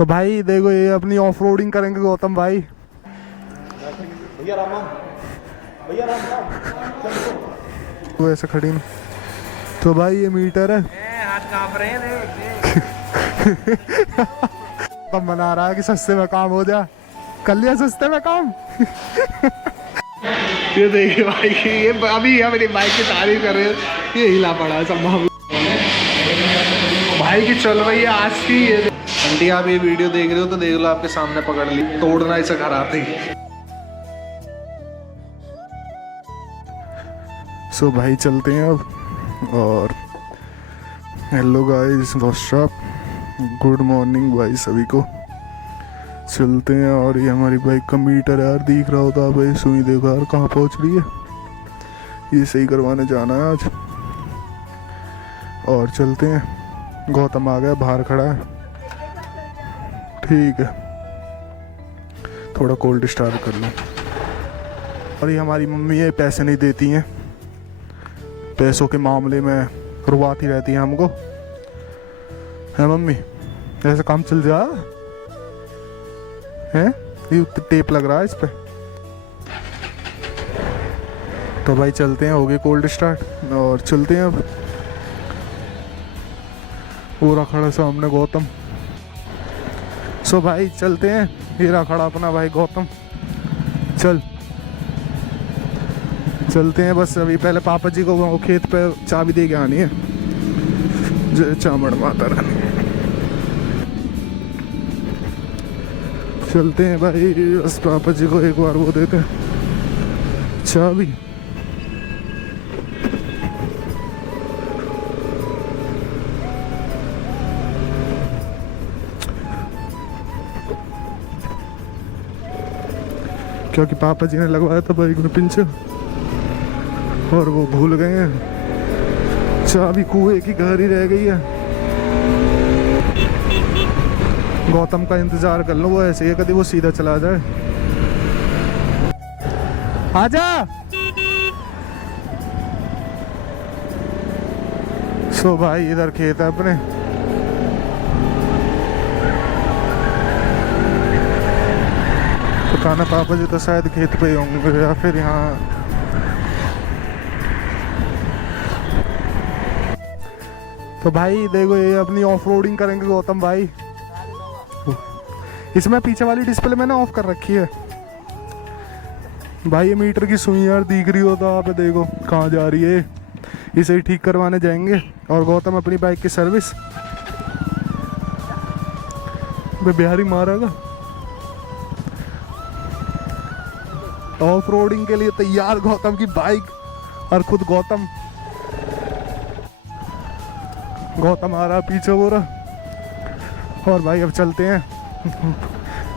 तो भाई देखो ये अपनी ऑफ रोडिंग करेंगे गौतम भाई। भैया राम राम, भैया राम राम। वो ऐसे खड़ी नहीं। तो भाई ये मीटर है, हाथ कांप रहे हैं देख। तब मना रहा है कि सस्ते में काम हो जाए, कर लिया सस्ते में काम। ये देखिए भाई, ये अभी मेरी बाइक की तारीफ कर रहे हैं, ये हिला पड़ा है सब भाई की चल रही है आज की। ये आंटी आप ये वीडियो देख रहे हो तो देख लो, आपके सामने पकड़ ली, तोड़ना इसे घर आते ही। सो भाई चलते हैं अब। और hello guys, what's up, good morning भाई सभी को। चलते हैं। और ये हमारी बाइक का मीटर यार दिख रहा होता है भाई, सुई देखो यार कहाँ पहुँच रही है, ये सही करवाने जाना है आज। और चलते हैं, गौतम आ गया, बाहर खड़ा है। ठीक है, थोड़ा कोल्ड स्टार्ट कर लूँ। और ये हमारी मम्मी है, पैसे नहीं देती हैं, पैसों के मामले में रुआती रहती है हमको, है मम्मी? ऐसे काम चल जा है, ये टेप लग रहा है इस पे। तो भाई चलते हैं, हो गए कोल्ड स्टार्ट और चलते हैं अब। पूरा खड़ा सामने गौतम। सो भाई चलते हैं, ये रहा खड़ा अपना भाई गौतम। चलते हैं बस। अभी पहले पापा जी को खेत पे चाबी दे के आनी है। जय चामड़ माता रानी। चलते हैं भाई, बस पापा जी को एक बार वो देते हैं चाबी। क्योंकि पापा जी ने लगवाया था बाइक में पिंचर और वो भूल गए हैं, चाबी कुएं की घर ही रह गई है। गौतम का इंतजार कर लो, वो ऐसे ही कभी वो सीधा चला जाए। आजा। सो भाई इधर खेत है अपने। तो खाना पापा जी तो शायद खेत पे ही होंगे या फिर यहाँ। तो भाई देखो ये अपनी ऑफ रोडिंग करेंगे गौतम भाई। इसमें पीछे वाली डिस्प्ले मैंने ऑफ कर रखी है भाई। ये मीटर की सुई यार दिख रही हो तो आप देखो कहाँ जा रही है, इसे ही ठीक करवाने जाएंगे। और गौतम अपनी बाइक की सर्विस बिहारी मारेगा। ऑफ रोडिंग के लिए तैयार गौतम की बाइक और खुद गौतम आ रहा पीछे वो रहा। और भाई अब चलते हैं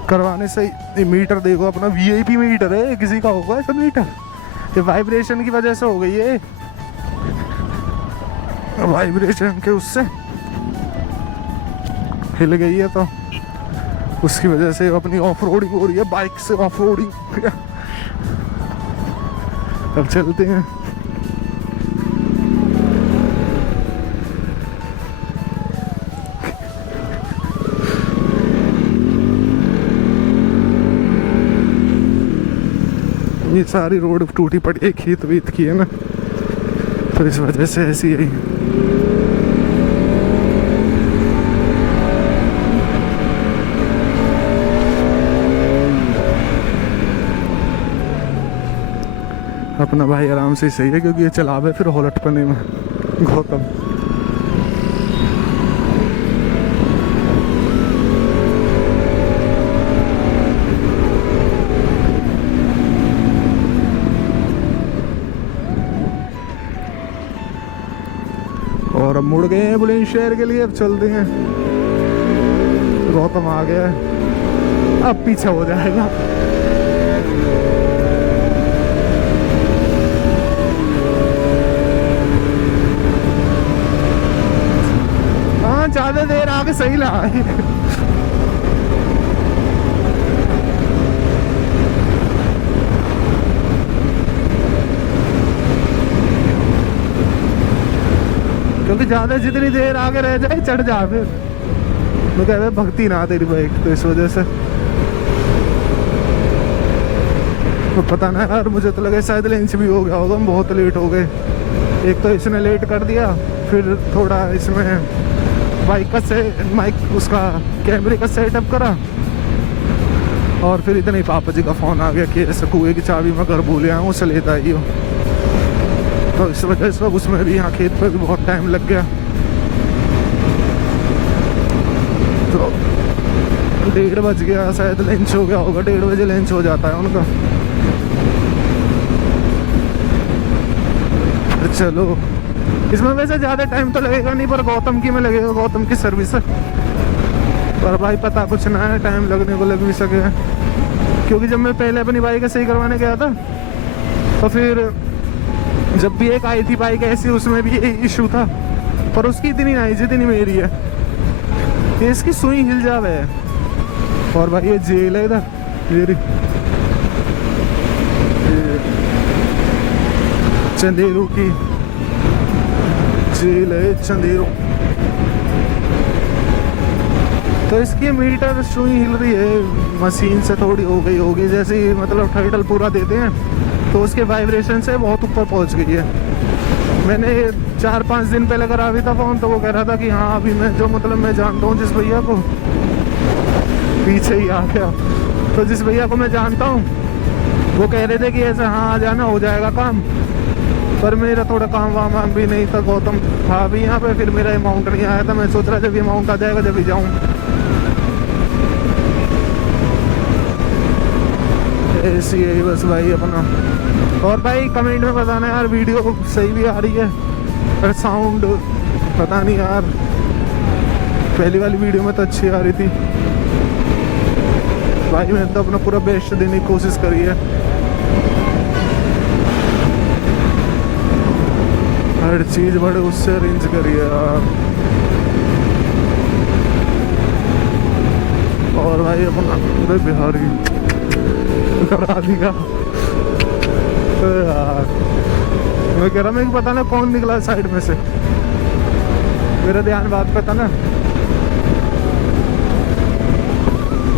करवाने से। ये मीटर देखो अपना वीआईपी मीटर है, किसी का होगा ऐसा मीटर? ये वाइब्रेशन की वजह से हो गई है, वाइब्रेशन के उससे हिल गई है, तो उसकी वजह से अपनी ऑफ रोडिंग हो रही है बाइक से। ऑफ रोडिंग अब चलते हैं। ये सारी रोड टूटी पड़ी है, खेत वीत की है ना, तो इस वजह से ऐसी है। अपना भाई आराम से सही है, क्योंकि ये चलावे फिर होलट पने में गौतम। और अब मुड़ गए हैं बुलंदशहर के लिए, अब चलते हैं। गौतम आ गया है, अब पीछे हो जाएगा। हाँ ज्यादा देर आगे सही ना आए। क्योंकि ज्यादा जितनी देर आगे रह जाए चढ़ जा फिर। मैं कह रहा भगती ना तेरी बाइक, तो इस वजह से तो पता ना यार, मुझे तो लगा शायद लंच भी हो गया होगा, हम बहुत लेट हो गए। एक तो इसने लेट कर दिया, फिर थोड़ा इसमें बाइक का माइक उसका कैमरे का सेटअप करा, और फिर इतने ही पापा जी का फ़ोन आ गया कि ऐसे कुएं की चाबी मैं घर भूल आया हूँ, उसे लेता आई हो। तो इस वजह से उसमें भी यहाँ खेत पर भी बहुत टाइम लग गया। तो 1:30 बज गया, शायद लंच हो गया होगा, 1:30 बजे लंच हो जाता है उनका। चलो, इसमें वैसे ज़्यादा टाइम तो लगेगा नहीं, पर गौतम की में लगेगा, गौतम की सर्विस है। पर भाई पता कुछ ना है, टाइम लगने को लग भी सके, क्योंकि जब मैं पहले अपनी बाइक सही करवाने गया था, तो फिर जब भी एक आई थी बाइक ऐसी, उसमें भी यही इशू था, पर उसकी इतनी नहीं जितनी मेरी है। ये इसकी सुई हिल जावे है। और भाई ये जेल है इधर, ये चंदेरू की जेल है, चंदेरू। तो इसकी मीटर सुई हिल रही है, मशीन से थोड़ी हो गई होगी, जैसे ही मतलब टर्टल पूरा देते हैं तो उसके वाइब्रेशन से बहुत ऊपर पहुंच गई है। मैंने 4-5 दिन पहले करा भी था फ़ोन, तो वो कह रहा था कि हाँ अभी मैं जो मतलब मैं जानता हूँ जिस भैया को, पीछे ही आ गया, तो जिस भैया को मैं जानता हूँ वो कह रहे थे कि ऐसे हाँ आ जाना, हो जाएगा काम। पर मेरा थोड़ा काम वाम भी नहीं था, गौतम था भी यहाँ पे, फिर मेरा अमाउंट नहीं आया था। मैं सोच रहा जब अमाउंट आ जाएगा जब ही जाऊँ। ऐसी है बस भाई अपना। और भाई कमेंट में बताना यार वीडियो सही भी आ रही है, पर साउंड पता नहीं यार, पहली वाली वीडियो में तो अच्छी आ रही थी। भाई मैंने तो अपना पूरा बेस्ट देने की कोशिश करी है, हर चीज़ बड़े उससे अरेंज करी है यार। और भाई अपना पूरे बिहारी करा दिया यार। मैं कह रहा, मैं पता ना कौन निकला साइड में से, मेरा ध्यान बात पे था ना।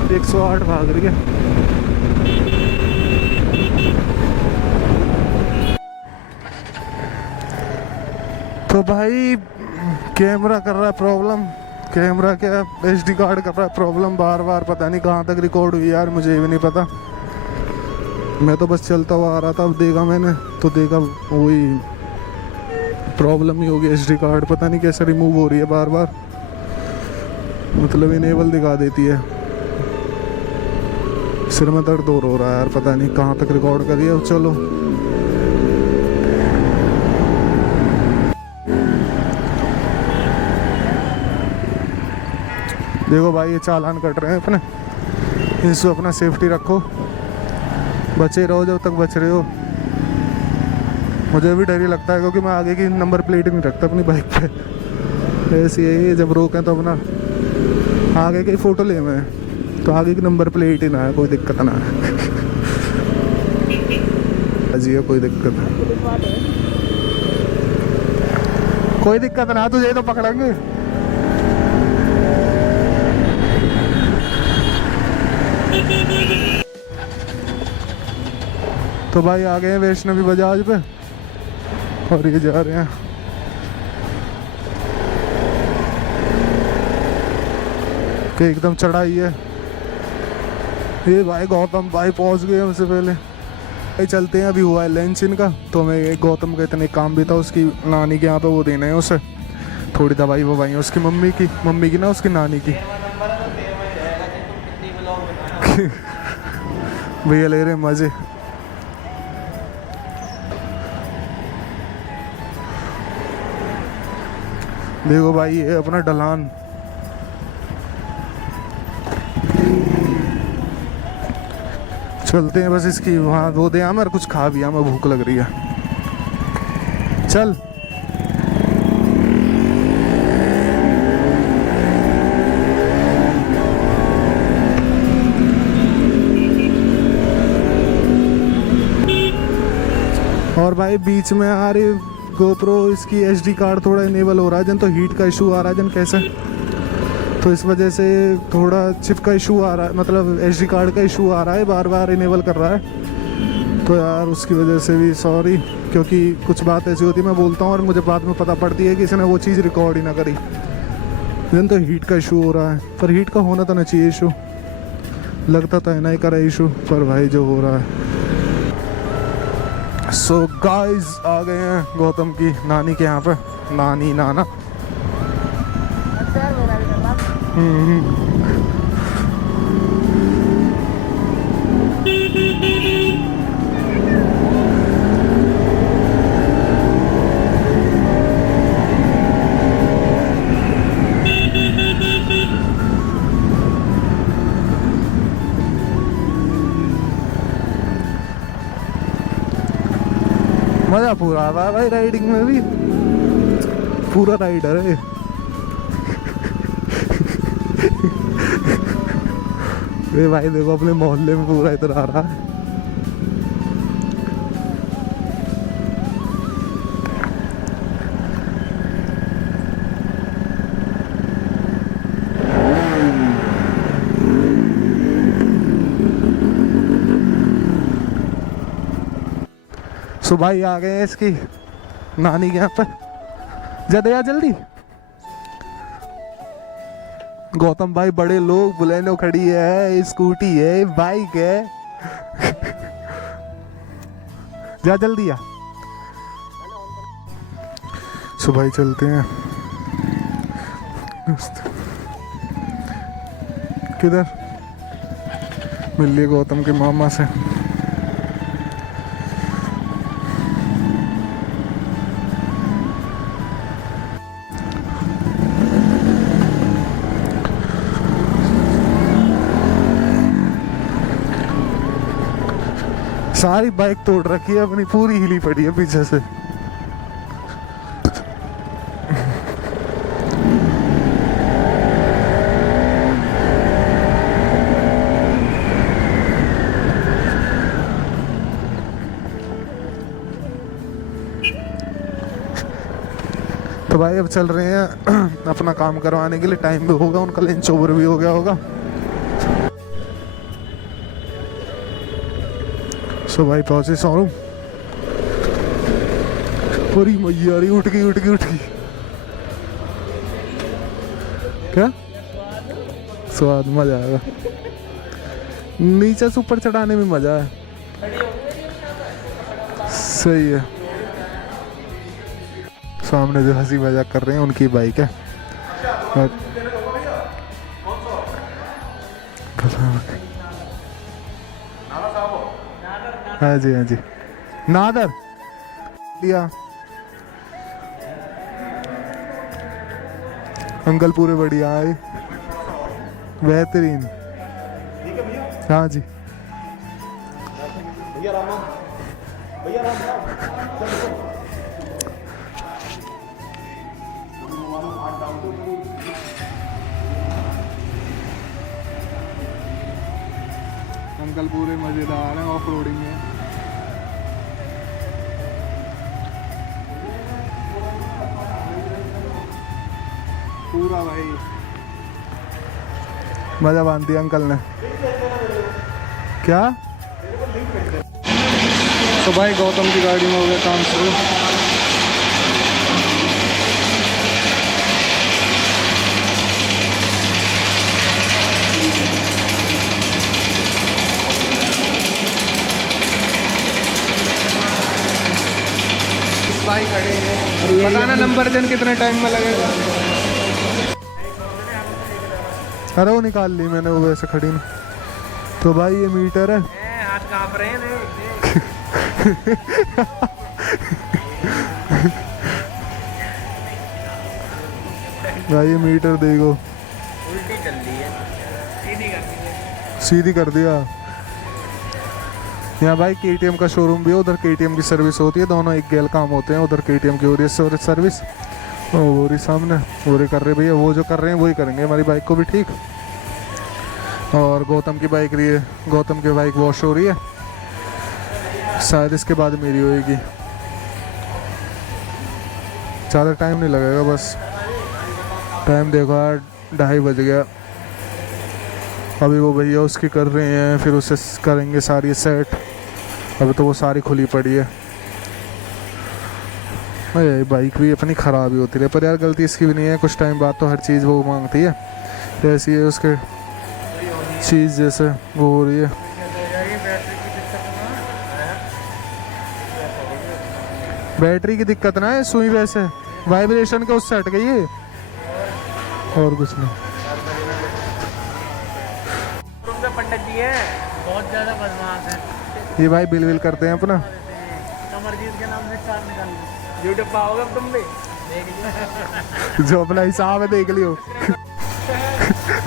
108 भाग रही है। तो भाई कैमरा कर रहा है प्रॉब्लम, कैमरा क्या SD कार्ड कर रहा है प्रॉब्लम, बार बार पता नहीं कहाँ तक रिकॉर्ड हुई यार, मुझे भी नहीं पता। मैं तो बस चलता हुआ आ रहा था, अब देखा मैंने तो देखा वही प्रॉब्लम ही होगी, SD कार्ड पता नहीं कैसे रिमूव हो रही है बार बार, मतलब इनेबल दिखा देती है। सिर में दर्द हो रहा है यार, पता नहीं कहाँ तक रिकॉर्ड करिए। अब चलो देखो भाई, ये चालान कट रहे हैं अपने, इनसे अपना सेफ्टी रखो, बचे रहो जब तक बच रहे हो। मुझे भी डर ही लगता है, क्योंकि मैं आगे की नंबर प्लेट नहीं रखता अपनी बाइक पे। ऐसी है जब रोकें तो अपना आगे की फ़ोटो ले, मैं तो आगे की नंबर प्लेट ही ना है, कोई दिक्कत ना है। अजी कोई दिक्कत है, कोई दिक्कत ना, तुझे तो पकड़ेंगे। तो भाई आ गए हैं वैष्णवी बजाज पे, और ये जा रहे हैं। कि एकदम चढ़ाई है ये भाई। गौतम भाई पहुंच गए हमसे पहले, भाई चलते हैं, अभी हुआ है लंच इनका। तो मैं गौतम का इतने काम भी था, उसकी नानी के यहाँ पे वो देना है उसे थोड़ी दवाई ववाई, उसकी मम्मी की ना उसकी नानी की। भैया ले रहे मजे। देखो भाई ये अपना ढलान, चलते हैं बस इसकी वहाँ वो दे, मैं कुछ खा भी, मैं भूख लग रही है। चल और भाई बीच में आ रही गोप्रो, इसकी SD कार्ड थोड़ा इनेबल हो रहा है जन, तो हीट का इशू आ रहा है जन कैसे, तो इस वजह से थोड़ा चिप का इशू आ रहा है, मतलब SD कार्ड का इशू आ रहा है, बार बार इनेबल कर रहा है। तो यार उसकी वजह से भी सॉरी, क्योंकि कुछ बात ऐसी होती है मैं बोलता हूँ और मुझे बाद में पता पड़ती है कि इसने वो चीज़ रिकॉर्ड ही ना करी। दिन तो हीट का इशू हो रहा है, पर हीट का होना तो नहीं चाहिए इशू, लगता तो है ना ही करा इशू, पर भाई जो हो रहा है। सो गाइस आ गए हैं गौतम की नानी के यहाँ पे, नानी नाना। मजा पूरा आ रहा है भाई, राइडिंग में भी पूरा राइडर है। ये भाई देखो अपने मोहल्ले में पूरा इधर आ रहा है। सो भाई आ गए हैं इसकी नानी के यहाँ पर, जदया जल्दी। गौतम भाई बड़े लोग, बुलेनो खड़ी है, स्कूटी है, बाइक है। जा जल्दी आ। सो भाई चलते हैं। किधर मिल लिए गौतम के मामा से। सारी बाइक तोड़ रखी है अपनी, पूरी हिली पड़ी है पीछे से। तो भाई अब चल रहे हैं अपना काम करवाने के लिए, टाइम भी होगा, उनका लंच ओवर भी हो गया होगा। सो भाई पहुंचे शोरूम। पूरी मैया रही, उठ गई। क्या स्वाद, मजा आएगा। नीचे से ऊपर चढ़ाने में मजा है। सही है। सामने जो हंसी मजाक कर रहे हैं उनकी बाइक है। हाँ जी हाँ जी, नादर लिया। अंकल पूरे बढ़िया है, बेहतरीन। हाँ जी भैया राम राम, भैया राम राम। अंकल पूरे मजेदार हैं, ऑफ रोडिंग में। पूरा भाई मजा बांध दिया अंकल ने। क्या? तो भाई गौतम की गाड़ी में हो गया काम शुरू। भाई खड़े हैं, बताना नंबर देन कितने टाइम में लगेगा। अरे वो निकाल ली मैंने, वो वैसे खड़ी नहीं। तो भाई ये मीटर है, हाथ कांप रहे हैं। भाई ये मीटर देखो, उल्टी चल रही है, सीधी कर दिया। यहाँ भाई KTM का शोरूम भी है, उधर KTM की सर्विस होती है, दोनों एक गेल काम होते हैं। उधर KTM की हो रही है सर्विस, वो रही सामने, वो रही कर रहे भैया, वो जो कर रहे हैं वही करेंगे हमारी बाइक को भी ठीक। और गौतम की बाइक रही है, गौतम की बाइक वॉश हो रही है, शायद इसके बाद मेरी होएगी। ज़्यादा टाइम नहीं लगेगा, बस टाइम देखो यार 2:30 बज गया। अभी वो भैया उसकी कर रहे हैं, फिर उसे करेंगे सारी सेट। अभी तो वो सारी खुली पड़ी है। अरे बाइक भी अपनी ख़राब ही होती है, पर यार गलती इसकी भी नहीं है। कुछ टाइम बाद तो हर चीज़ वो मांगती है, जैसी है उसके चीज़ जैसे वो हो रही है। बैटरी की दिक्कत ना है, सुई वैसे वाइब्रेशन के उससे हट गई है, और कुछ नहीं। पंडित जी है बहुत ज्यादा बदमाश है। ये भाई बिल विल करते हैं अपना। कमरजीत के नाम से चार निकाल लो, यूट्यूब पाओगे अब तुम भी देख लियो। जो अपना हिसाब है देख लियो।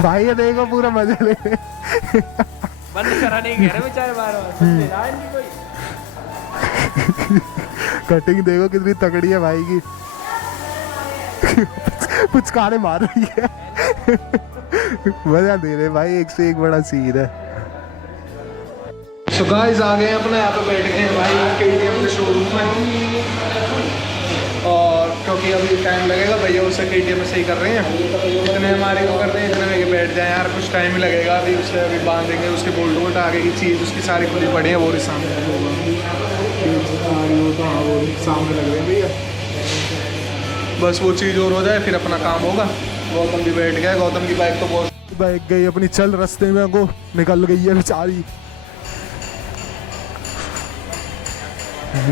भाई ये देखो पूरा मजा ले। बंद करा नहीं कह रहे बेचारे बार-बार सुन ले रहा है इनकी कोई। कटिंग देखो कितनी तगड़ी है भाई की। पुचकारे मार रही है। मजा दे रहे भाई, एक से एक बड़ा सीन है। So guys आ गए अपने यहाँ पे बैठ गए हैं भाई KTM के शोरूम में, और क्योंकि अभी टाइम लगेगा भैया उसे KTM में सही कर रहे हैं। इतने हमारे को कर रहे हैं, इतने में ये बैठ जाए यार, कुछ टाइम ही लगेगा। अभी उसे अभी बांधेंगे, उसके बोल्ट वोल्ट आगे की चीज़ उसकी सारी खुली पड़ी है, वो भी सामने सामने लग रहे हैं भैया। बस वो चीज़ और हो जाए फिर अपना काम होगा। गौतम भी बैठ गया, गौतम की बाइक तो बहुत बाइक गई अपनी, चल रास्ते में वो निकल गई है बेचारी।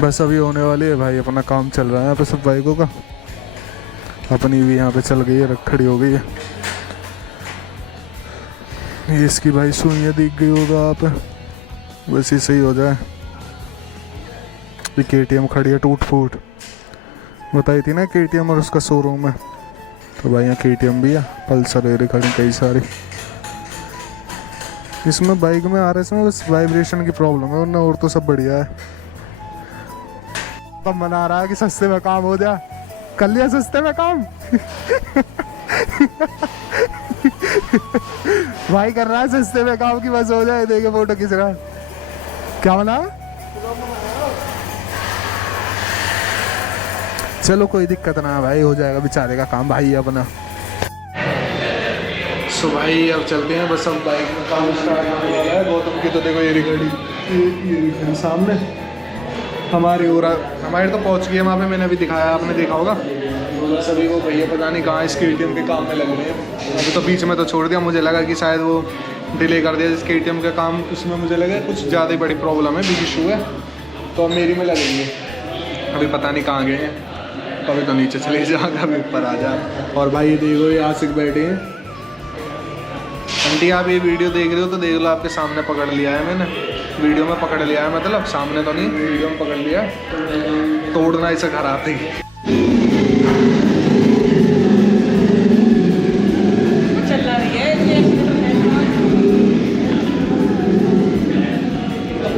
बस अभी होने वाली है भाई, अपना काम चल रहा है यहाँ पे सब बाइकों का। अपनी भी यहाँ पे चल गई है, खड़ी हो गई है। ये इसकी भाई सुइयाँ दिख गई होगा आप, बस ही सही हो जाए। ये KTM खड़ी है टूट फूट, बताई थी ना KTM और उसका शोरूम है, तो भाई यहाँ KTM भी है, पल्सर वगैरह खड़ी कई सारी। इसमें बाइक में RS में बस वाइब्रेशन की प्रॉब्लम है, वरना और तो सब बढ़िया है। तब मना रहा है कि सस्ते में काम हो जाए, कर लिया सस्ते में काम। भाई कर रहा है सस्ते में काम की बस हो जाए, देखे फोटो खींच रहा है। क्या बना? चलो कोई दिक्कत ना है भाई, हो जाएगा बेचारे का काम भाई अपना। सो भाई अब चलते हैं, बस अब बाइक में काम स्टार्ट होने वाला है। गौतम की तो देखो ये गाड़ी सामने हमारी और हमारे तो पहुंच गई है वहाँ पे, मैंने अभी दिखाया, आपने देखा होगा। सभी वो भैया पता नहीं कहाँ इस KTM के काम में लग रहे हैं। अभी तो बीच में तो छोड़ दिया, मुझे लगा कि शायद वो डिले कर दिया इस KTM का काम। उसमें मुझे लगा कुछ ज़्यादा ही बड़ी प्रॉब्लम है, बिग इशू है, तो अब मेरी में लगेंगे। अभी पता नहीं कहाँ गए हैं, अभी तो नीचे चले जाएगा, अभी ऊपर आ जा। और भाई ये देखो ये आशिक बैठे हैं। आंटी आप ये वीडियो देख रहे हो तो देख लो, आपके सामने पकड़ लिया है मैंने, वीडियो में पकड़ लिया है, मतलब सामने तो नहीं, वीडियो में पकड़ लिया। तोड़ना इसे घर आते ही। चल रही है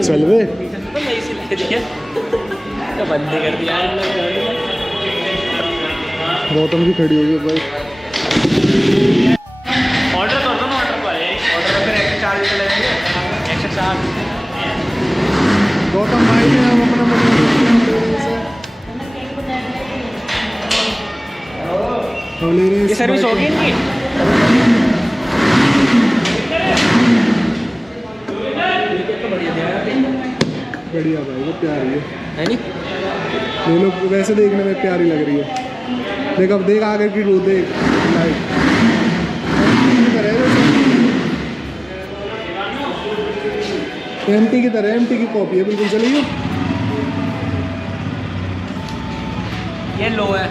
चल वे तो नहीं सिला दिया तो बंद कर दिया। गौतम भी खड़ी हुई है भाई। ऑर्डर कर दो ना, ऑर्डर पर ऑर्डर फिर 140 लगेंगे, 140। गौतम भाई ने हम अपना ये सर्विस होगी इनकी? बढ़िया भाई, वो प्यारी है नहीं ये लोग वैसे देखने में प्यारी लग रही है। देख अब देख आगे की रो देख लाइट MT की तरह, MT की कॉपी है बिल्कुल। चलिए ये लो है,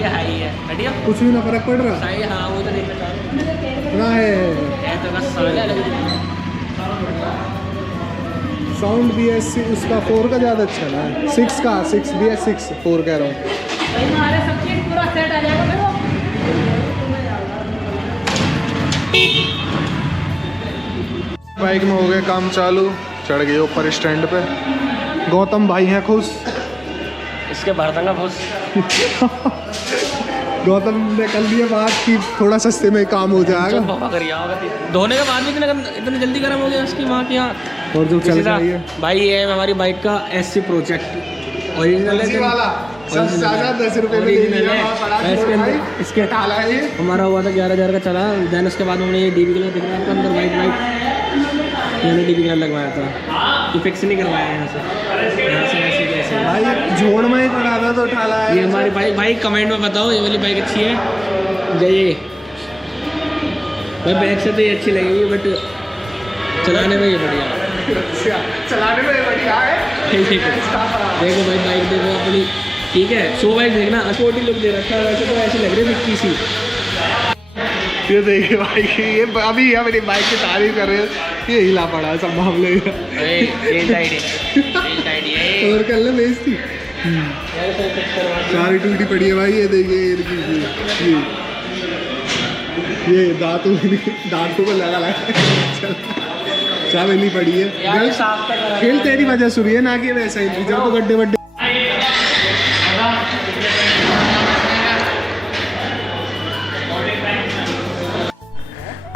ये हाई है, बढ़िया कुछ भी ना फर्क पड़ रहा सही। हाँ वो तो देखना चाहूँ ना है। है तो बस समझ आ। साउंड BS उसका 4 का ज़्यादा अच्छा है, 6 का 6 BS6 4 कह रहा हूँ। हमारे सब चीज पूरा सेट आ जाएगा मेरे बाइक में हो गए काम चालू, चढ़ गए ऊपर स्टैंड पे। गौतम भाई हैं खुश, इसके बर्तन खुश। गौतम ने कर लिया बात कि थोड़ा सस्ते में काम हो जाएगा। धोने के बाद भी इतनी जल्दी गर्म हो गया उसकी वहाँ की यहाँ। और जो चल रही है भाई ये हमारी बाइक का SC प्रोजेक्ट ओरिजिनल है, चाचा 10 रुपए में ले लिया इसके अंदर इसके डाला है ये। हमारा हुआ था 11,000 का चला, देन उसके बाद हमने ये डीबी कलर दिख रहा है आपको अंदर वाइट वाइट, मैंने डीबी कलर लगवाया था, ये फिक्स नहीं करवाया यहाँ से ऐसे कैसे। भाई जोड़ में ही पड़ा था तो उठा लाया। ये हमारी बाइक, भाई कमेंट में बताओ ये वाली बाइक अच्छी है जाइए भाई, बैक से तो ये अच्छी लगेगी बट चलाने में ये बढ़िया है। अच्छा, चलाने में बढ़िया है। देखो भाई बाइक देखो अपनी, ठीक है सो बाइक देखना स्पोर्टी लुक दे रखा है, वैसे तो ऐसी लग रही है विक्की सी। ये देखिए भाई, ये अभी ये मेरी बाइक की तारीफ कर रहे हैं, ये हिला पड़ा है सब मामले में। और कल ने बेइज्जती सारी टूटी पड़ी है भाई। ये देखिए ये दांतों पर लगा सब हिली पड़ी है। खेल तेरी वजह से हुई है ना कि वैसा ही जब तो गड्ढे वड्ढे।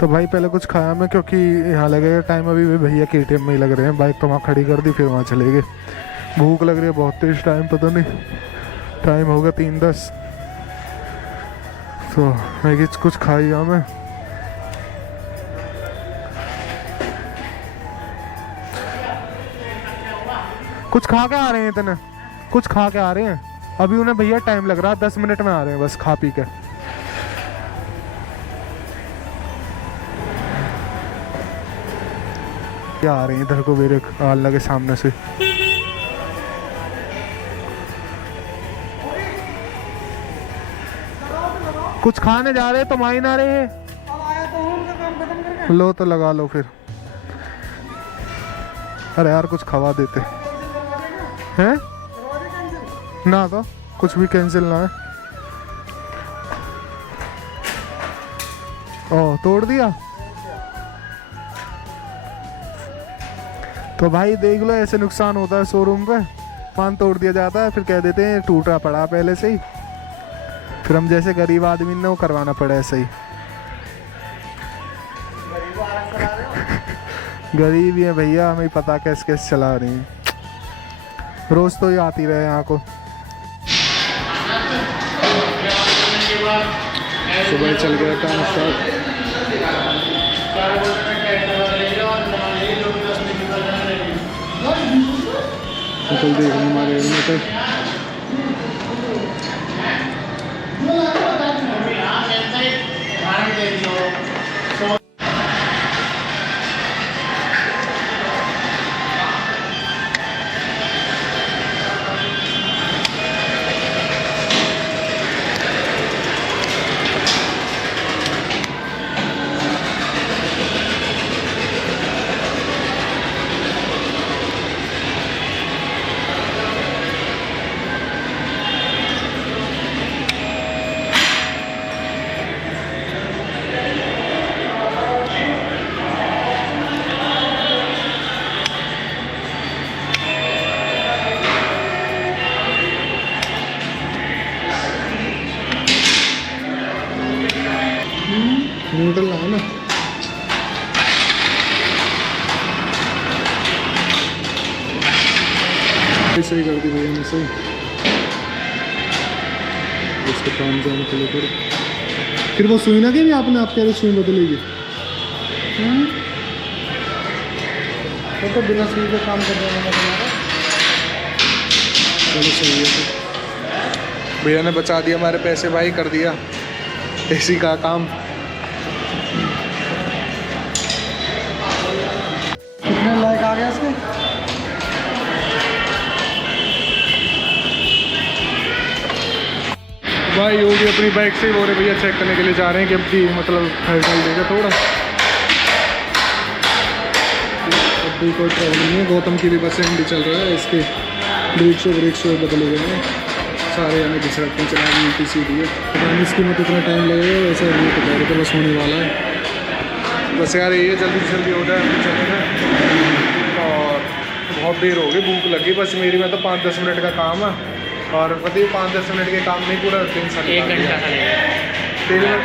तो भाई पहले कुछ खाया मैं, क्योंकि यहाँ लगेगा टाइम, अभी भी भैया KTM में ही लग रहे हैं, बाइक तो वहाँ खड़ी कर दी, फिर वहाँ चले गए। भूख लग रही है बहुत तेज, टाइम पता नहीं, टाइम होगा 3:10, तो मैं कुछ खाई यहाँ मैं। कुछ खा के आ रहे हैं इतने, कुछ खा के आ रहे हैं अभी, उन्हें भैया टाइम लग रहा है, 10 मिनट में आ रहे हैं बस खा पी के। क्या आ रहे हैं इधर को मेरे आल्ला के सामने से। कुछ खाने जा रहे तो माई ना रहे, लो तो लगा लो फिर। अरे यार कुछ खवा देते हैं ना, तो कुछ भी कैंसिल ना है। ओ तोड़ दिया तो भाई देख लो, ऐसे नुकसान होता है शोरूम पे, पान तोड़ दिया जाता है, फिर कह देते हैं टूटा पड़ा पहले से ही, फिर हम जैसे गरीब आदमी ने वो करवाना पड़ा ऐसे ही। गरीब ही है भैया, हमें पता कैसे कैसे चला रही हैं, रोज तो ही आती रहे यहाँ को। सुबह चल गया काम स्टार्ट। कल देख रहे हमारे में तक न्यूट्रल है ना, सही कर दी भैया ने, सही इसके काम जाने के लेकर। फिर वो सुई ना कि आपने आप कह रहे सुई बदलेगी, तो बिना सुई के काम कर देना हमारा। चलो सही है, भैया ने बचा दिया हमारे पैसे भाई, कर दिया एसी का काम। कितने लाइक आ गया इसके? भाई वो भी अपनी बाइक से ही बोल रहे भैया चेक करने के लिए जा रहे हैं कि अब भी मतलब हड़ताल देगा थोड़ा, अब भी कोई प्रॉब्लम नहीं है। गौतम की भी बस एंडी चल रहा है, इसके ब्रेक शो बदले हुए हैं सारे, यानी घिसटते चला उल्टी सीधी है, पता नहीं इसकी मत इतना टाइम लगेगा, वैसे ये तो कह रहे थे बस होने वाला है बस यार, ये जल्दी से जल्दी हो जाए चलेगा। और बहुत देर हो गई, भूख लगी बस मेरी में तो 5-10 मिनट का काम है, और पता ही 5-10 मिनट के काम नहीं पूरा दिन सा 1 घंटा तेरे में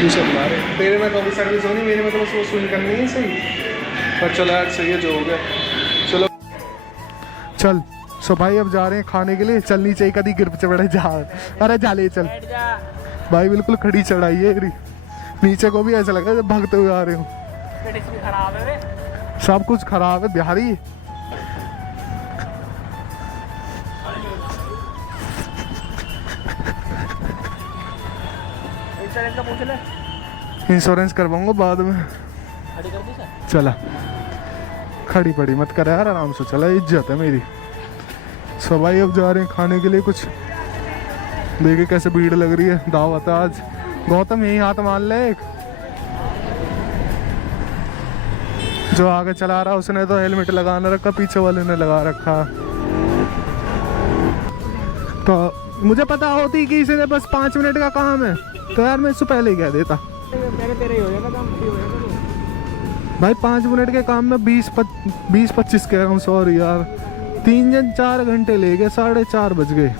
दूसरा बुला रहे, तेरे में तो अभी सर्विस होनी, मेरे में तो बस वो सुन करनी है सही। पर चलो यार सही है जो हो गया, चलो चल सो भाई अब जा रहे हैं खाने के लिए। चलनी चाहिए कभी गिर चढ़े जा। अरे जा ले चल भाई, बिल्कुल खड़ी चढ़ाई है मेरी। नीचे को भी ऐसा लगा जब भागते हुए आ रहे हूँ। सब कुछ खराब है बिहारी। इंश्योरेंस करवाऊंगा बाद में। चला खड़ी पड़ी मत कर यार, आराम से चला, इज्जत है मेरी। सो भाई अब जा रहे हैं खाने के लिए। कुछ देखे कैसे भीड़ लग रही है, दावत है आज। गौतम यही हाथ मान ले। एक जो आगे चला रहा उसने तो हेलमेट लगा न रखा, पीछे वाले ने लगा रखा। तो मुझे पता होती कि इसे बस 5 मिनट का काम है तो यार मैं इससे पहले ही कह देता। भाई 5 मिनट के काम में 20-25 कह रहा हूँ, सॉरी यार। 3-4 घंटे ले गए, 4:30 बज गए।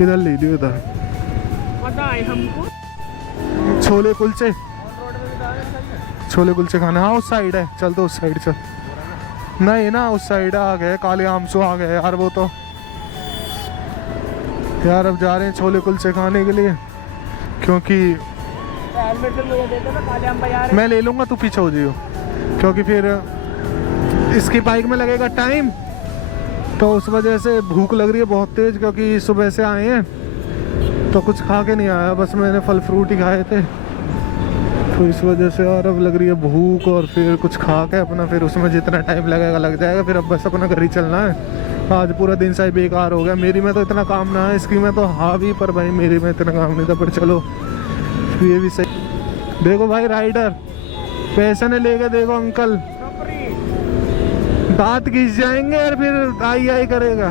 इधर ले लियो इधर। पता है हमको। छोले कुलचे, छोले कुलचे खाने। हाँ उस साइड है, चल तो उस साइड चल। नहीं ना उस साइड आ गए, काले आमसो आ गए यार वो तो। यार अब जा रहे हैं छोले कुलचे खाने के लिए, क्योंकि मैं ले लूँगा, तू पीछे हो जाइयो, क्योंकि फिर इसकी बाइक में लगेगा टाइम। तो उस वजह से भूख लग रही है बहुत तेज, क्योंकि सुबह से आए हैं तो कुछ खा के नहीं आया, बस मैंने फल फ्रूट ही खाए थे। तो इस वजह से और अब लग रही है भूख, और फिर कुछ खा के अपना फिर उसमें जितना टाइम लगेगा लग जाएगा। फिर अब बस अपना घर ही चलना है। आज पूरा दिन सही बेकार हो गया। मेरी में तो इतना काम ना है, इसकी में तो हाँ भी, पर भाई मेरी में इतना काम नहीं था। पर चलो ये भी सही। देखो भाई राइडर पैसे ने लेके, देखो अंकल दांत घिस जाएंगे और फिर आई करेगा।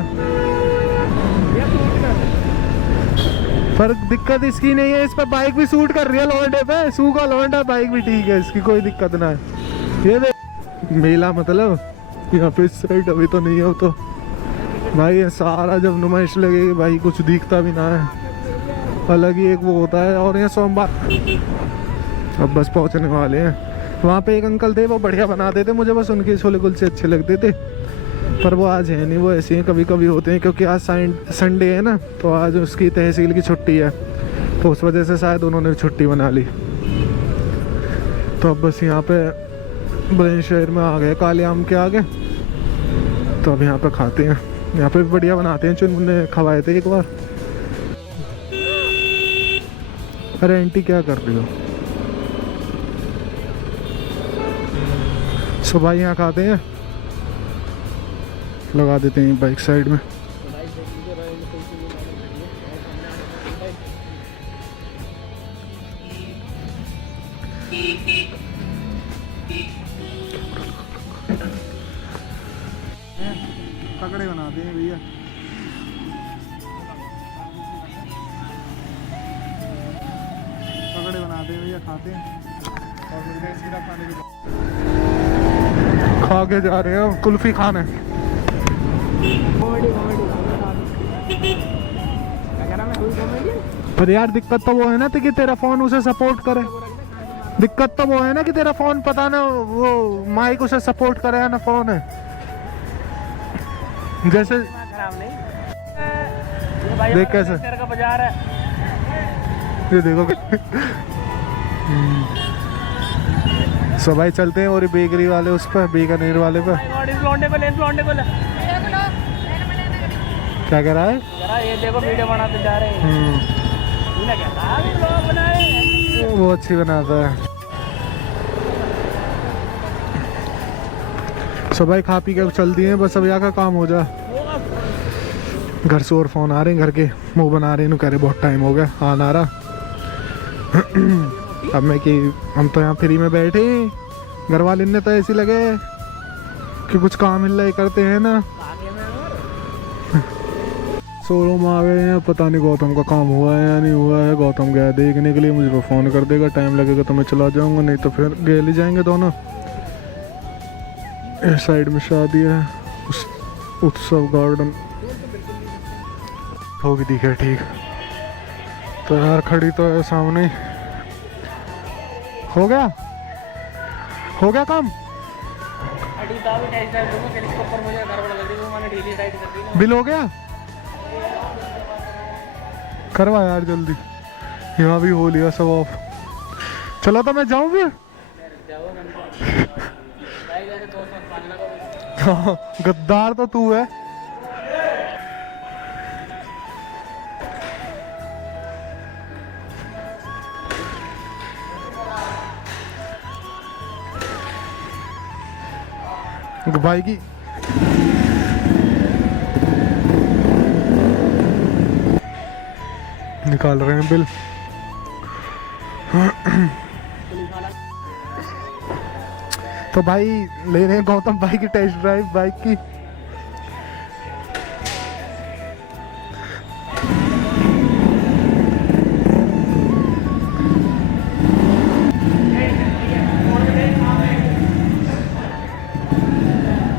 पर दिक्कत इसकी नहीं है, इस पर बाइक भी सूट कर रही है लौंडे पे। सूखा लौंडा, बाइक भी ठीक है इसकी, कोई दिक्कत ना है। ये देख मेला मतलब यहाँ पे इस साइड अभी तो नहीं हो। तो भाई ये सारा जब नुमाइश लगेगी भाई कुछ दिखता भी ना है, अलग ही एक वो होता है। और यहाँ सोमवार अब बस पहुँचने वाले हैं। वहाँ पे एक अंकल थे, वो बढ़िया बनाते थे, मुझे बस उनके छोले कुलचे अच्छे लगते थे। पर वो आज है नहीं, वो ऐसे ही कभी कभी होते हैं, क्योंकि आज संडे है ना, तो आज उसकी तहसील की छुट्टी है, तो उस वजह से शायद उन्होंने छुट्टी बना ली। तो अब बस यहाँ पे बुलंदशहर में आ गए, काले आम के आगे। तो अब यहाँ पे खाते हैं, यहाँ पे बढ़िया बनाते हैं। चुन खवाए थे एक बार। अरे आंटी क्या कर रही हो? सो भाई यहाँ खाते हैं, लगा देते हैं बाइक साइड में। पकड़े बनाते हैं भैया। पकड़े बनाते हैं भैया, खाते हैं और मिलते हैं सीधा खाने के। खा के जा रहे हैं कुल्फी खाने। पर यार दिक्कत तो वो है ना कि तेरा फोन उसे सपोर्ट करे। दिक्कत तो वो है ना कि तेरा फोन पता ना वो माइक उसे सपोर्ट करे या ना फोन है। जैसे देख कैसे का बाजार है ये देखो। सो भाई चलते हैं और बेकरी वाले उस पर, बीकानेर वाले पर। क्या कह रहा है? ये देखो वीडियो बनाते जा रहे हैं। वो अच्छी बनाता है। सो भाई खा पी के चल दिए, बस अब यहाँ का काम हो जा। घर से और फोन आ रहे हैं, घर के मुंह बना रहे हैं, कह रहे बहुत टाइम हो गया आ ना रहा। अब मैं कि हम तो यहाँ फ्री में बैठे, घर वाले ने तो ऐसी लगे कि कुछ काम मिल रहा करते हैं ना। शोरूम आ गए हैं, पता नहीं गौतम का काम हुआ है या नहीं हुआ है। गौतम गया देखने के लिए, मुझे को फ़ोन कर देगा, टाइम लगेगा तो मैं चला जाऊंगा, नहीं तो फिर गए ले जाएंगे दोनों। इस साइड में शादी है, उस उत्सव गार्डन होगी दिखे ठीक। तो यार खड़ी तो है सामने। हो गया काम। गाड़ी का भी टेस्ट ड्राइव लूँगा, फिर इसके ऊपर मुझे गड़बड़ लग रही है, वो मैंने डेली राइड कर दी ना। बिल हो गया? करवा यार जल्दी, यहाँ भी हो लिया सब ऑफ। चलो तो मैं जाऊँ फिर। हाँ, गद्दार तो तू है। भाई की निकाल रहे हैं बिल। तो भाई ले रहे हैं गौतम भाई की टेस्ट ड्राइव बाइक की।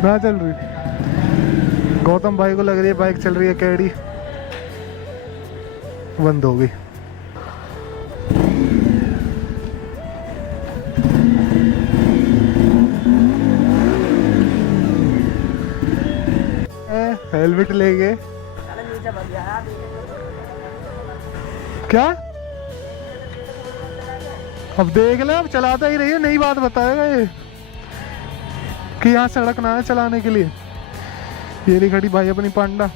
ना चल रही, गौतम भाई को लग रही है बाइक चल रही है कैडी, बंद हो गई। हेलमेट ले गए क्या? अब देख ले, अब चलाता ही रही है, नई बात बताएगा ये कि यहाँ सड़क ना है चलाने के लिए। ये रही खड़ी भाई अपनी पांडा।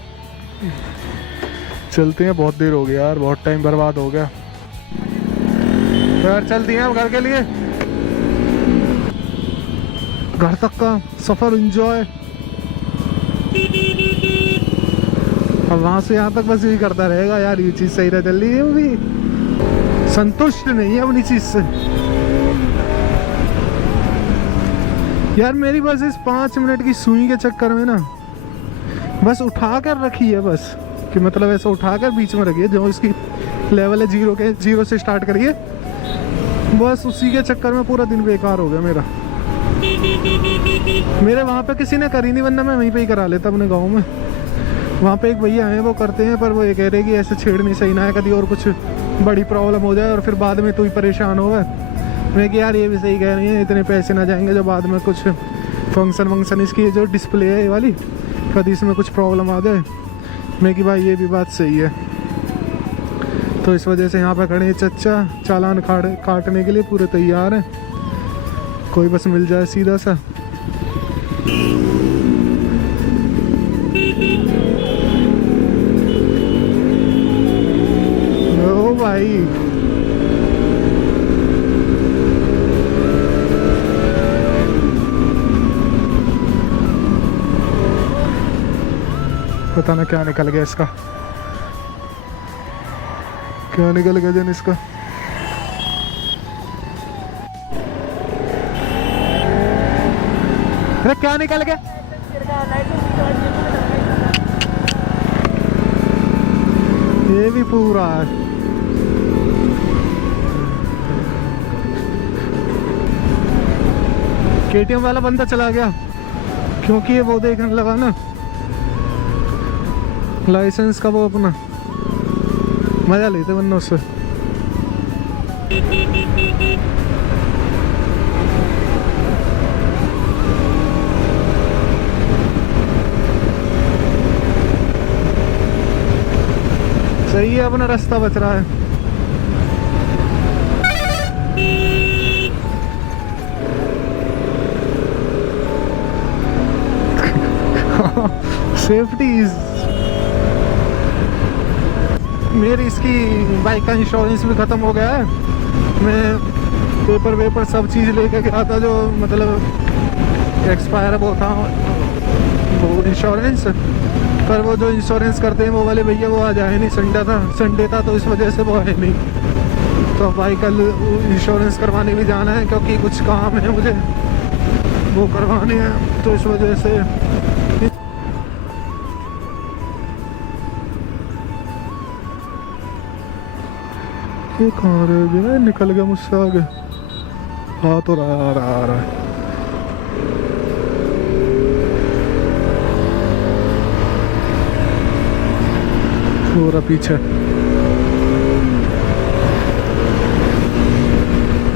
चलते हैं, बहुत देर हो गया यार, बहुत टाइम बर्बाद हो गया। तो यार चलती हैं अब घर के लिए, घर तक का सफर एंजॉय। अब वहां से यहाँ तक बस यही करता रहेगा यार, ये चीज सही रह चल रही है, वो भी संतुष्ट नहीं है अपनी चीज से यार। मेरी बस इस 5 मिनट की सुई के चक्कर में ना बस उठा कर रखी है, बस कि मतलब ऐसा उठा कर बीच में रखी है, जो इसकी लेवल है जीरो से स्टार्ट करिए, बस उसी के चक्कर में पूरा दिन बेकार हो गया मेरा। मेरे वहाँ पे किसी ने करी नहीं, वरना मैं वहीं पे ही करा लेता अपने गाँव में। वहाँ पे एक भैया हैं, वो करते हैं, पर वो ये कह रहे कि ऐसे छेड़नी सही ना है, कभी और कुछ बड़ी प्रॉब्लम हो जाए और फिर बाद में तू ही परेशान होगा। मैं कि यार ये भी सही कह रही है, इतने पैसे ना जाएंगे जो बाद में कुछ फंक्शन इसकी जो डिस्प्ले है ये वाली, कभी इसमें कुछ प्रॉब्लम आ जाए। मैं कि भाई ये भी बात सही है। तो इस वजह से यहाँ पे खड़े हैं चच्चा, चालान काटने के लिए पूरे तैयार हैं, कोई बस मिल जाए सीधा सा। ओ भाई पता ना क्या निकल गया इसका, क्या निकल गया जन इसका। अरे क्या निकल गया? ये भी पूरा है। KTM वाला बंदा चला गया क्योंकि ये वो देखने लगा ना लाइसेंस का, वो अपना मजा लेते वरना उससे। सही है, अपना रास्ता बच रहा है। सेफ्टी इज, मेरी इसकी बाइक का इंश्योरेंस भी ख़त्म हो गया है। मैं पेपर सब चीज़ लेके गया था, जो मतलब एक्सपायर वो था वो इंश्योरेंस, पर वो जो इंश्योरेंस करते हैं वो वाले भैया वो आज आए नहीं, संडे था तो इस वजह से वो आए नहीं। तो भाई कल इंश्योरेंस करवाने भी जाना है क्योंकि कुछ काम है मुझे वो करवाने हैं, तो इस वजह से। ये कहाँ रह गया, निकल गया मुझसे आगे, आ तो रहा आ रहा है। पूरा पीछे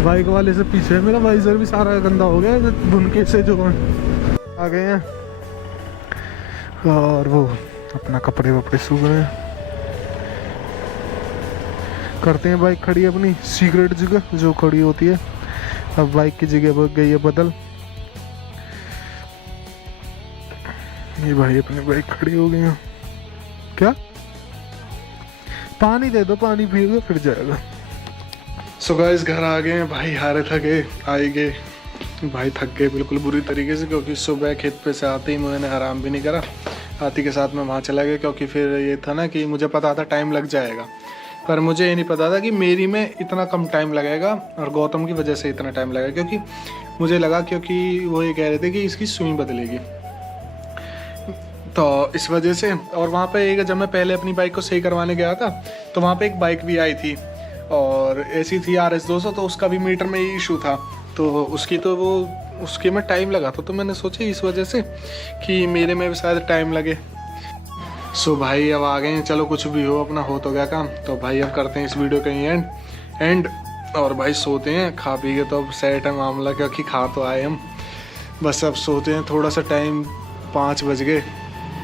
बाइक वाले से पीछे है, मेरा वाइजर भी सारा गंदा हो गया धुनके से जो है। आ गए हैं और वो अपना कपड़े वपड़े सूख रहे हैं। करते हैं बाइक खड़ी अपनी सीक्रेट जगह जो खड़ी होती है। अब बाइक की जगह हो गई है बदल। ये भाई अपनी बाइक खड़ी हो गई है। क्या पानी दे दो, पानी पिएगा फिर जाएगा। सो गाइस घर आ गए हैं भाई, हारे थके आए गए भाई, थक गए बिल्कुल बुरी तरीके से, क्योंकि सुबह खेत पे से आते ही मैंने आराम भी नहीं करा। हाथी के साथ मैं वहाँ चला गया, क्योंकि फिर ये था ना कि मुझे पता था टाइम लग जाएगा, पर मुझे ये नहीं पता था कि मेरी में इतना कम टाइम लगेगा और गौतम की वजह से इतना टाइम लगेगा। क्योंकि मुझे लगा, क्योंकि वो ये कह रहे थे कि इसकी सुई बदलेगी, तो इस वजह से। और वहाँ पे एक जब मैं पहले अपनी बाइक को सही करवाने गया था तो वहाँ पे एक बाइक भी आई थी और ऐसी थी RS 200, तो उसका भी मीटर में ही इशू था, तो उसकी तो वो उसके में टाइम लगा था। तो मैंने सोचा इस वजह से कि मेरे में भी शायद टाइम लगे। सो भाई अब आ गए हैं, चलो कुछ भी हो अपना हो तो गया काम। तो भाई अब करते हैं इस वीडियो का एंड और भाई सोते हैं, खा पी के तो अब सेट है मामला, क्योंकि खा तो आए हम, बस अब सोते हैं। थोड़ा सा टाइम 5 बज गए,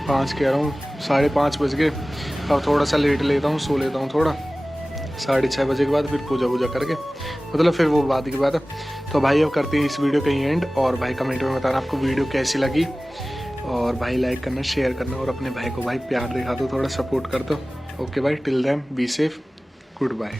5 कह रहा हूँ 5:30 बज गए। अब थोड़ा सा लेट लेता हूँ, सो लेता हूँ थोड़ा, 6:30 बजे के बाद फिर पूजा वूजा करके, मतलब फिर वो बाद की बात है। तो भाई अब करते हैं इस वीडियो का एंड। और भाई कमेंट में बताना आपको वीडियो कैसी लगी, और भाई लाइक करना, शेयर करना, और अपने भाई को भाई प्यार दिखा दो, थोड़ा सपोर्ट कर दो। ओके भाई, till then be safe, good bye.